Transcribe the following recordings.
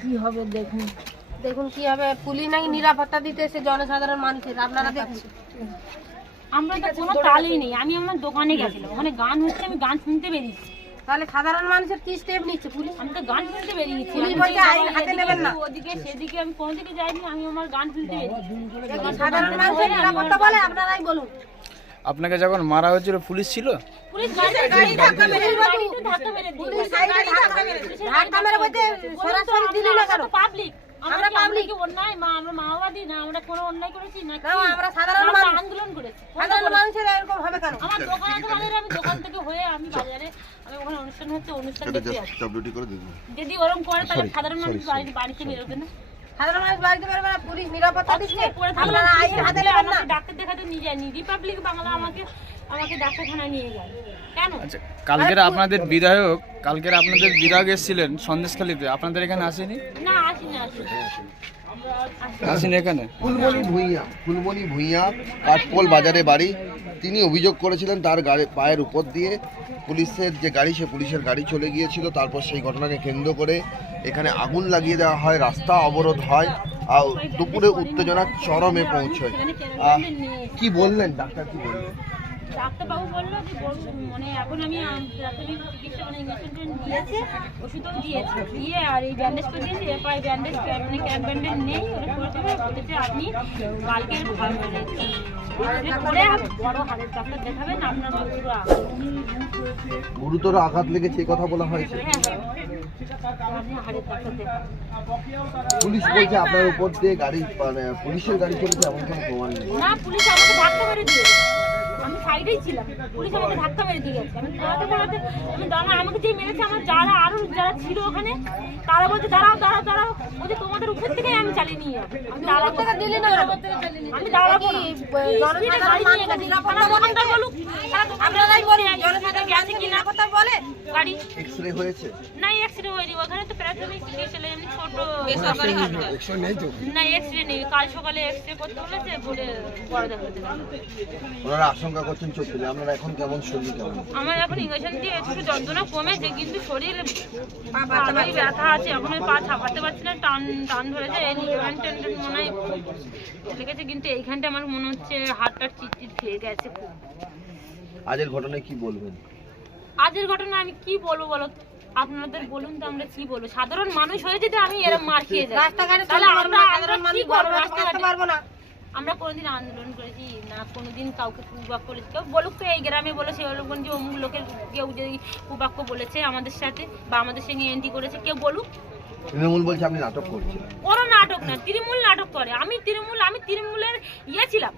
কি হবে দেখুন, দেখুন কি হবে। পুলিশ নাকি নিরাপত্তা দিতে এসে জনসাধারণ মানুষের, আপনারা দেখুন। আমরা তো কোনো তালই নেই। আমি আমার দোকানে গেছিলাম, ওখানে গান হচ্ছে, আমি গান শুনতে বেরিয়েছি। তাহলে সাধারণ মানুষের কি স্টেপ নিচ্ছে পুলিশ? আমি তো গান শুনতে বেরিয়েছি। পুলিশ বলছে আইন হাতে নেবেন না। ওদিকে সেদিকে আমি কোনো দিকে যাইনি, আমি আমার গান শুনতে বেরিয়েছি। সাধারণ মানুষের নিরাপত্তা বলে আপনারাই বলুন। আপনাকে যখন মারা হয়েছিল পুলিশ ছিল? পুলিশ গাড়ি ধাক্কা মেরে ধাক্কা মেরে পুলিশ সাইডে ধাক্কা মেরে বলতে সরাসরি দিল না কেন? পাবলিক আমরা পাবলিক অন্যায় আমরা মাওবাদী না, আমরা কোনো অন্যায় করেছি না, না আমরা সাধারণ মানুষ আন্দোলন করেছি। সাধারণ মানুষের এরকম হবে কেন? আমার দোকানে তো বাজারে, আমি দোকান থেকে হয়ে আমি বাজারে, আমি ওখানে অনুষ্ঠান হচ্ছে, অনুষ্ঠান দেখতে যাচ্ছি। যদি ওরকম করে তাহলে সাধারণ মানুষ বাড়িতে বেরোবে না। সাধারণ মানুষ বাড়িতে বেরোবে না, পুলিশ নিরাপত্তা দিচ্ছে, আপনারা আইন হাতে নেবেন না। ডাক্তার দেখাতে নিয়ে যায়নি, রিপাবলিক বাংলা আমাকে ডাক্তারখানায় নিয়ে গেল কেন? আচ্ছা, কালকের আপনাদের বিধায়ক এসেছিলেন সন্দেশখালীতে, আপনাদের এখানে আসেনি? না আসেনি আসেনি এখানে? ফুলমণি ভূঁইয়া কাঠপোল বাজারে বাড়ি। তিনি অভিযোগ করেছিলেন তার পায়ের উপর দিয়ে পুলিশের যে গাড়ি, সে পুলিশের গাড়ি চলে গিয়েছিল। তারপর সেই ঘটনাকে কেন্দ্র করে এখানে আগুন লাগিয়ে দেওয়া হয়, রাস্তা অবরোধ হয়, আর দুপুরে উত্তেজনা চরমে পৌঁছয়। কি বললেন ডাক্তার, কি বললেন? ডাক্তারবাবু বললো যে মানে এখন আমি প্রাথমিক চিকিৎসা মানে ইঞ্জেকশন দিয়েছে, ওষুধও দিয়েছে, দিয়ে আর এই ব্যান্ডেজ করে দিয়েছে। এরপর ব্যান্ডেজ মানে ক্যাম্প ব্যান্ডেজ নেই, ওরা করে দেবে, বলেছে আপনি কালকে করে বড় হাড়ের ডাক্তার দেখাবেন, আপনার গুরুতর আঘাত লেগেছে এই কথা বলা হয়েছে। আপনি হাড়ের ডাক্তার দেখাবেন। পুলিশ বলছে আপনার উপর দিয়ে গাড়ি, মানে পুলিশের গাড়ি চলেছে, এমন কোনো প্রমাণ নেই। না, পুলিশ আমাকে ধাক্কা মেরে দিয়েছে, আমি সাইডেই ছিলাম, পুলিশ আমাকে ধাক্কা মেরে দিয়ে গেছে। আমি পড়াতে আমি দাঁড়া, আমাকে যে মেরেছে আমার যারা ছিল ওখানে, তারা বলছে দাঁড়াও দাঁড়াও দাঁড়াও, বলছে তোমাদের উপর থেকে আমি চালিয়ে নিয়ে যাবো। আমি দাঁড়াবো না, আমি দাঁড়াবো না। দোকানদার বলুক, আপনারাই বলুন জনসাধারণ গেছে কি না কথা বলে। গাড়ি এক্সরে হয়েছে? না, এক্সরে হয়নি, ওখানে তো প্রাথমিক চিকিৎসা এমনি ছোট বেসরকারি হাসপাতাল না, এক্সরে নেই। কাল সকালে এক্সরে করতে বলেছে, বলে পরে দেখাতে হবে। ওনারা আশঙ্কা করছেন চোখ তুলে। আপনারা এখন কেমন, শরীর কেমন? আমার এখন ইঞ্জেকশন দিয়ে একটু যন্ত্রণা কমেছে, কিন্তু শরীর ব্যথা আছে, এখন আমি পা ছাপাতে পারছি না, টান ধরেছে, এই লিগামেন্ট টেন্ডন মনে হয় লেগেছে, কিন্তু এইখানটা আমার মনে হচ্ছে হাতটার চিটচিট খেয়ে গেছে খুব। আজের ঘটনায় কি বলবেন? আজের ঘটনা আমি কি বলবো বলো তো? আপনাদের বলুন তো, আমরা কি বলবো? সাধারণ মানুষ হয়ে যদি আমি এরকম মার খেয়ে যাই, রাস্তাঘাটে তাহলে আমরা সাধারণ মানুষ কি করবো? রাস্তাঘাটে পারবো না। আমরা কোনোদিন আন্দোলন করেছি না, কোনোদিন কাউকে কুবাক্য বলেছি? কেউ বলুক তো, এই গ্রামে বলেছে যে অমুক লোকের কেউ যদি কুবাক্য বলেছে আমাদের সাথে বা আমাদের সঙ্গে এন্ট্রি করেছে, কেউ বলুক। তৃণমূল বলছে আপনি নাটক করছেন। কোনো নাটক না, তৃণমূল নাটক করে। আমি তৃণমূলের ছিলাম,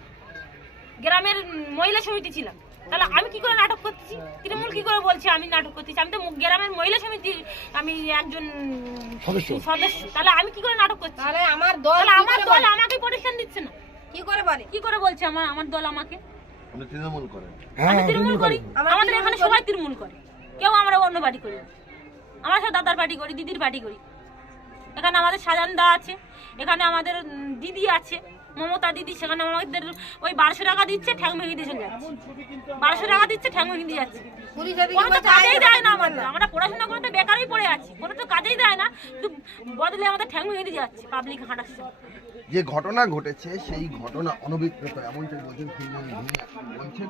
গ্রামের মহিলা সমিতি ছিলাম, তাহলে আমি কি করে নাটক করতেছি? তৃণমূল কি করে বলছে আমি নাটক করতেছি? আমি তো গ্রামের মহিলা সমিতির আমি একজন সদস্য, তাহলে আমি কি করে নাটক করছি? তাহলে আমার দল আমাকে প্রোটেকশন দিচ্ছে না, কি করে বলে? কি করে বলছে আমার দল আমাকে? আপনি তৃণমূল করেন? আমি তৃণমূল করি, আমাদের এখানে সবাই তৃণমূল করে, কেউ আমরা অন্য পার্টি করি না। আমরা সব দাদার পার্টি করি, দিদির পার্টি করি। এখানে আমাদের সাজান দা আছে, এখানে আমাদের দিদি আছে, মমতা দিদি, সেখানে আমাদের ওই 1200 টাকা দিচ্ছে, ঠ্যাং ভেঙে দিয়ে চলে যাচ্ছে। 1200 টাকা দিচ্ছে, ঠ্যাং ভেঙে দিয়ে যাচ্ছে। কোনো তো কাজেই দেয় না আমাদের, আমরা পড়াশোনা করে তো বেকারই পড়ে আছি, কোনো তো কাজেই দেয় না, কিন্তু বদলে আমাদের ঠ্যাং ভেঙে দিয়ে যাচ্ছে পাবলিক হাঁটার সময়। যে ঘটনা ঘটেছে সেই ঘটনা অনভিপ্রেত, এমনটাই বলছেন ফুলমণি ভূঁইয়া। বলছেন